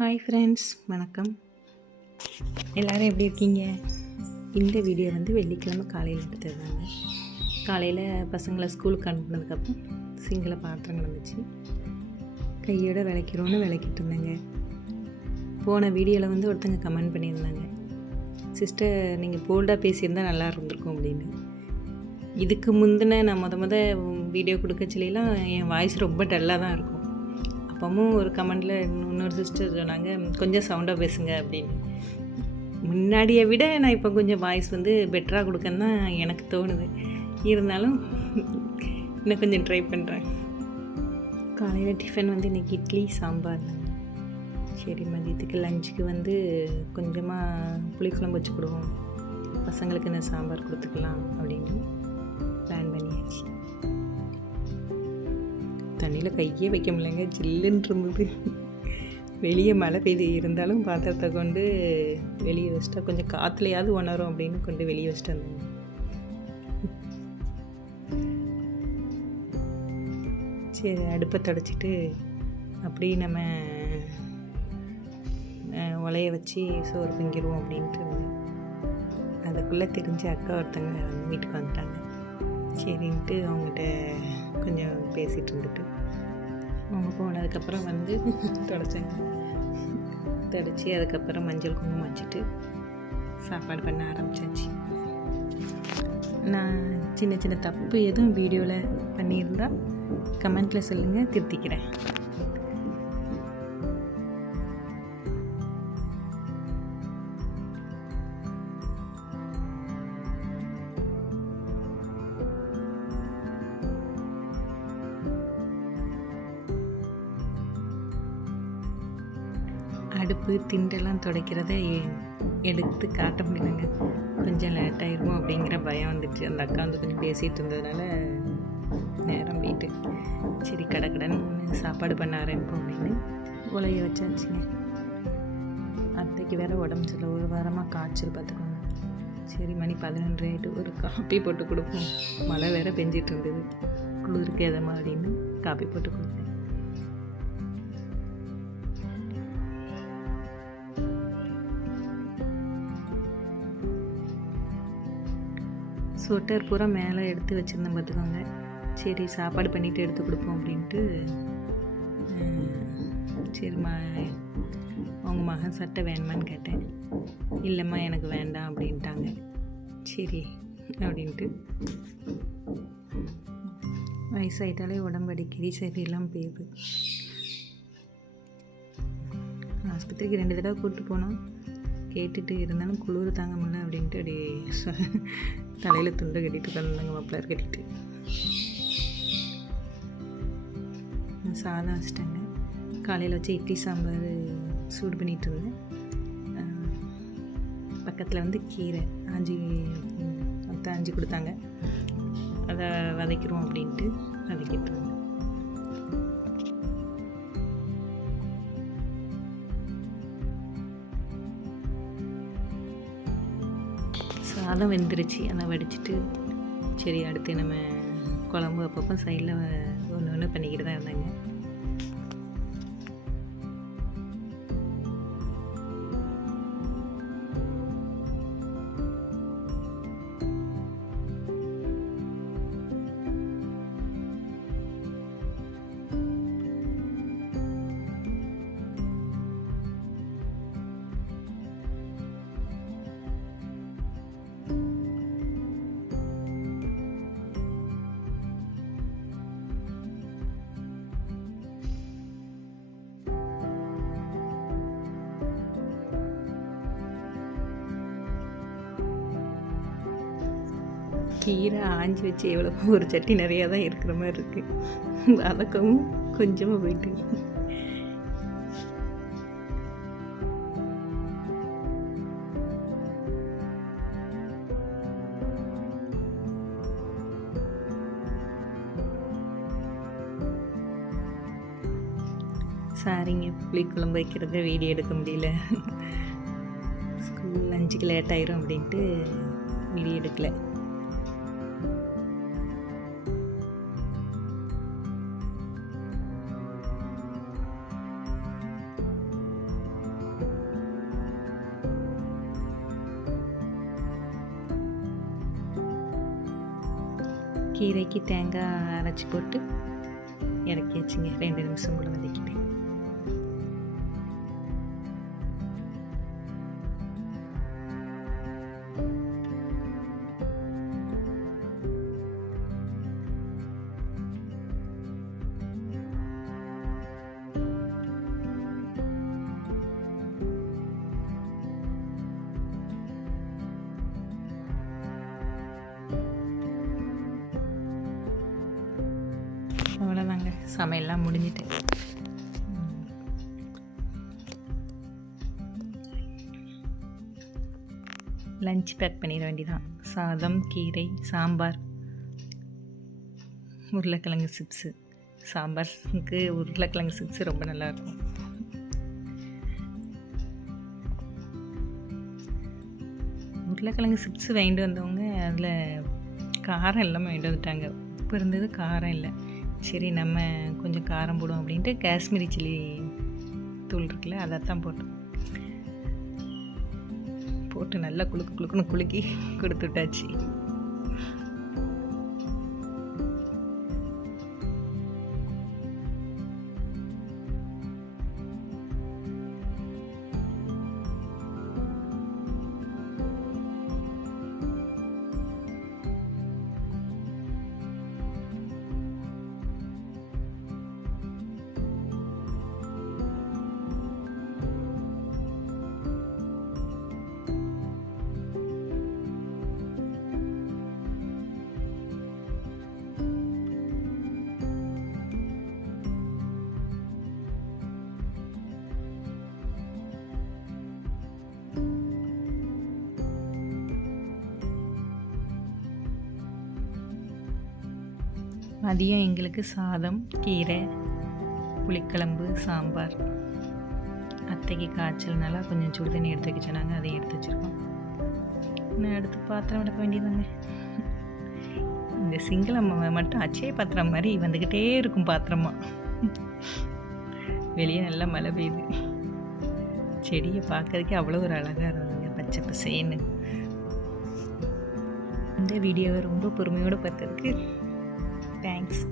Hi friends, வணக்கம். எல்லோரும் எப்படி இருக்கீங்க? இந்த வீடியோ வெள்ளிக்கிழமை காலையில் எடுத்ததுதாங்க. காலையில் பசங்களை ஸ்கூலுக்கு அனுப்புனதுக்கப்புறம் சிங்கில் பாத்திரம் கிடந்துச்சு, கையோடு விளக்கிறோன்னு விளக்கிட்டு இருந்தேங்க. போன வீடியோவில் ஒருத்தங்க கமெண்ட் பண்ணியிருந்தாங்க, சிஸ்டர் நீங்கள் போல்டாக பேசியிருந்தால் நல்லா இருந்திருக்கும் அப்படின்னு. இதுக்கு முந்தின நான் வீடியோ கொடுக்கச்சிலாம் என் வாய்ஸ் ரொம்ப டல்லாக தான் இருக்கும். அப்பவும் ஒரு கமெண்டில் இன்னொரு சிஸ்டர் சொன்னாங்க, கொஞ்சம் சவுண்டாக பேசுங்க அப்படின்னு. முன்னாடியை விட நான் இப்போ கொஞ்சம் வாய்ஸ் பெட்டராக கொடுக்கன்னு தான் எனக்கு தோணுது. இருந்தாலும் இன்னும் கொஞ்சம் ட்ரை பண்ணுறேன். காலையில் டிஃபன் இன்றைக்கி இட்லி சாம்பார். சரி, மதியத்துக்கு லஞ்சுக்கு கொஞ்சமாக புளிக்குழம்பு வச்சு கொடுவோம், பசங்களுக்கு இந்த சாம்பார் கொடுத்துக்கலாம் அப்படின்னு பிளான் பண்ணியாச்சு. தண்ணியில் கையே வைக்க முடியலைங்க, ஜில்லுன்னு இருந்தது. வெளியே மழை பெய்து இருந்தாலும் பாத்திரத்தை கொண்டு வெளியே வச்சுட்டா கொஞ்சம் காற்றுலையாவது உணரும் அப்படின்னு கொண்டு வெளியே வச்சுட்டு வந்தேன். சரி, அடுப்பை தொடச்சிட்டு அப்படி நம்ம உலைய வச்சு சோறு பொங்கிடுவோம் அப்படின்ட்டு இருந்தேன். அதுக்குள்ளே தெரிஞ்ச அக்கா ஒருத்தங்க வீட்டுக்கு வந்துட்டாங்க. சரின்ட்டு அவங்ககிட்ட கொஞ்சம் பேசிகிட்டு இருந்துட்டு அவங்க போனதுக்கப்புறம் தொடச்சேங்க. தொடச்சி அதுக்கப்புறம் மஞ்சள் குங்குமம் வச்சுட்டு சாப்பாடு பண்ண ஆரம்பித்தாச்சு. நான் சின்ன சின்ன தப்பு எதுவும் வீடியோவில் பண்ணியிருந்தால் கமெண்ட்டில் சொல்லுங்கள், திருத்திக்கிறேன். அடுப்பு திண்டெல்லாம் துடைக்கிறத எடுத்து காட்ட முடியலைங்க. கொஞ்சம் லேட்டாகிருமோ அப்படிங்கிற பயம் வந்துச்சு. அந்த அக்கா கொஞ்சம் பேசிகிட்டு இருந்ததுனால நேரம் போயிட்டு, சரி கடன்னு சாப்பாடு பண்ண ஆரம்பிப்போம் அப்படின்னு உலைய வச்சாச்சுங்க. அத்தைக்கு வேறு உடம்பு சரியில்லை, ஒரு வாரமாக காய்ச்சல் பார்த்துக்கோங்க. சரி, மணி 11 ஆகிட்டு, ஒரு காப்பி போட்டு கொடுப்போம். மழை வேறு பெஞ்சிட்டு இருந்தது, குளிருக்கு எதமா அப்படின்னு காப்பி போட்டு கொடுத்தேன். ஸ்வெட்டர் பூரா மேலே எடுத்து வச்சுருந்தேன் பார்த்துக்கோங்க. சரி, சாப்பாடு பண்ணிவிட்டு எடுத்து கொடுப்போம் அப்படின்ட்டு. சரிம்மா, அவங்க மகன் சட்டை வேணுமான்னு கேட்டேன். இல்லைம்மா எனக்கு வேண்டாம் அப்படின்ட்டாங்க. சரி அப்படின்ட்டு. வயசாயிட்டாலே உடம்பு அடிக்கடி சரியில்லாமல் போயிடுது. ஆஸ்பத்திரிக்கு 2 தடவை கூப்பிட்டு போனோம். கேட்டுட்டு இருந்தாலும் குளிர் தாங்க முடியல அப்படின்ட்டு அப்படி தலையில் துண்டை கட்டிட்டு உட்காந்துருந்தாங்க, மப்ளர் கட்டிட்டு. சாதம் வச்சுட்டாங்க. காலையில் வச்சு இட்லி சாம்பார் சூடு பண்ணிகிட்டு இருந்தேன். பக்கத்தில் கீரை ஆஞ்சி கொடுத்தாங்க. அதை வதக்கிடுவோம் அப்படின்ட்டு வதக்கிட்டு இருந்தேன். சாதம் வெந்துருச்சு, அதை வடிச்சிட்டு சரி அடுத்து நம்ம குழம்பு அப்பப்போ சைடில் ஒன்று பண்ணிக்கிட்டு தான் இருந்தாங்க. கீரை ஆஞ்சி வச்சு எவ்வளோ ஒரு சட்டி நிறையா தான் இருக்கிற மாதிரி இருக்குது. வதக்கவும் கொஞ்சமாக போயிட்டு. சாரிங்க, புளிக்குழம்பு வைக்கிறத வீடியோ எடுக்க முடியல. ஸ்கூல் லஞ்சுக்கு லேட் ஆயிரும் அப்படின்ட்டு வீடியோ எடுக்கலை. கீரைக்கு தேங்காய் அரைச்சி போட்டு இறக்கியாச்சுங்க. 2 நிமிஷம் கூட வதக்கிட்டேன். அவ்வளோதாங்க, சமையல்லாம் முடிஞ்சிட்டு. லஞ்ச் பேக் பண்ணிட வேண்டியதான். சாதம், கீரை, சாம்பார், உருளைக்கிழங்கு சிப்ஸு. சாம்பாருக்கு உருளைக்கிழங்கு சிப்ஸு ரொம்ப நல்லாயிருக்கும். உருளைக்கிழங்கு சிப்ஸு வாங்கிட்டு வந்தவங்க அதில் காரம் இல்லாமல் வாங்கிட்டு வந்துட்டாங்க. உப்பு இருந்தது, காரம் இல்லை. சரி நம்ம கொஞ்சம் காரம் போடுவோம் அப்படின்ட்டு காஷ்மீரி சில்லி தூள் இருக்குல்ல, அதைத்தான் போட்டு நல்லா குலுக்குன்னு குலுக்கி கொடுத்து விட்டாச்சு. மதியம் எங்களுக்கு சாதம், கீரை, புளிக்குழம்பு, சாம்பார். அத்தைக்கு காய்ச்சல்னால கொஞ்சம் சுடு தண்ணி எடுத்து வைக்க சொன்னாங்க, அதையும் எடுத்து வச்சுருக்கோம். நான் அடுத்து பாத்திரம் விளக்க வேண்டியதாங்க. இந்த சிங்களம்மா மட்டும் அச்சய பாத்திரம் மாதிரி வந்துக்கிட்டே இருக்கும் பாத்திரமா. வெளியே நல்லா மழை பெய்யுது. செடியை பார்க்கறதுக்கே அவ்வளோ ஒரு அழகாக இருந்ததுங்க, பச்சை பசேன்னு. இந்த வீடியோவை ரொம்ப பொறுமையோடு பார்த்ததுக்கு தேங்க்ஸ்.